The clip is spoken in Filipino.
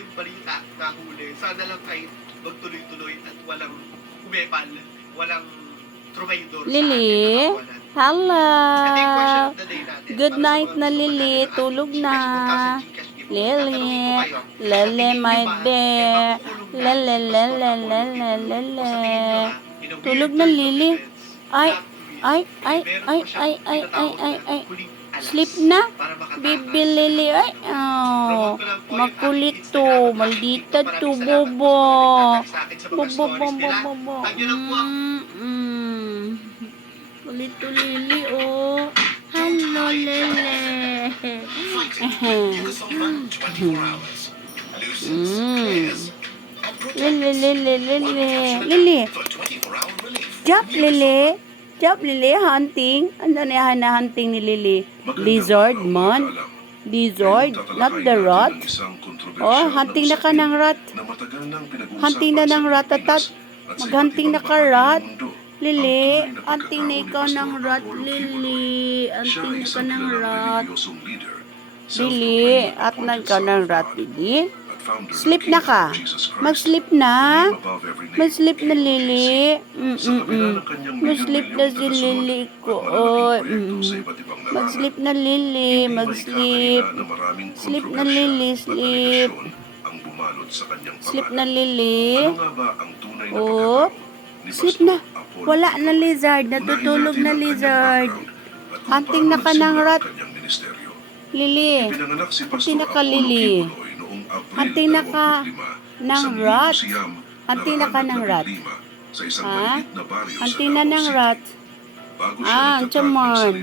yung balita na huli. Sana lang ay magtuloy-tuloy at walang umepal, walang trumaydor sa ating Lily? kakawalan. Hello? Ito yung question of the day natin. Good Para sa night mga na, gusto Lily. manalo ng Tulog ating na. Gcash 1,000 Gcash giveaway. Lily. Tatanungin ko kayo, Lily, sa tingin my niyo ba, dear. makukulong na Lele, si Pastor lele, Apollo lele, Kibuloy? lele. O sa tingin niyo, in a weird Tulog na, turn of Lily. events, Ay, plot twist, ay, ay, meron ay, pa siyang ay, ay, ay, tinatawag ay, na ay. huling alas Sleep na. para makatakas Bibi sa Lily. Ay, ano. oh. Promote ko lang po yung Makulit aking to. Instagram at aking Maldita TikTok. to, Maraming salamat po bobo. sa mga nagtatagal sa akin sa mga Bobo, stories bobo, nila. bobo. Tag nyo lang po ako. Kulit to, Lily, oh. Hello, Lele. Lily, Lily, Lily. Lily. Job, Lily. Job, Lily. Hunting. Ano na hunting ni Lily? Lizard, man. Lizard, not the rat. Oh, hunting na ka ng rat. Hunting na ng ratatat. Maghunting na ka, rat. Lily, hunting na ikaw ng rat, Lily. Hunting na ka ng rat. Lily, at na ikaw ng rat, Lily. Sleep na ka. Mag-sleep na. Mag-sleep na, Lily. Mag-sleep na si Lily ko. Mag-sleep na, Lily. Mag-sleep. Sleep na, Lily. Sleep. Sleep na, Lily. Oh. Sleep na. Wala na, lizard. Natutulog na, lizard. Hunting na ka ng rat. Lily. Hunting na ka, Lily. Hunting na ka ng rat. Hunting na ka ng rat. Ha? Hunting na ng rat. Ah, come on.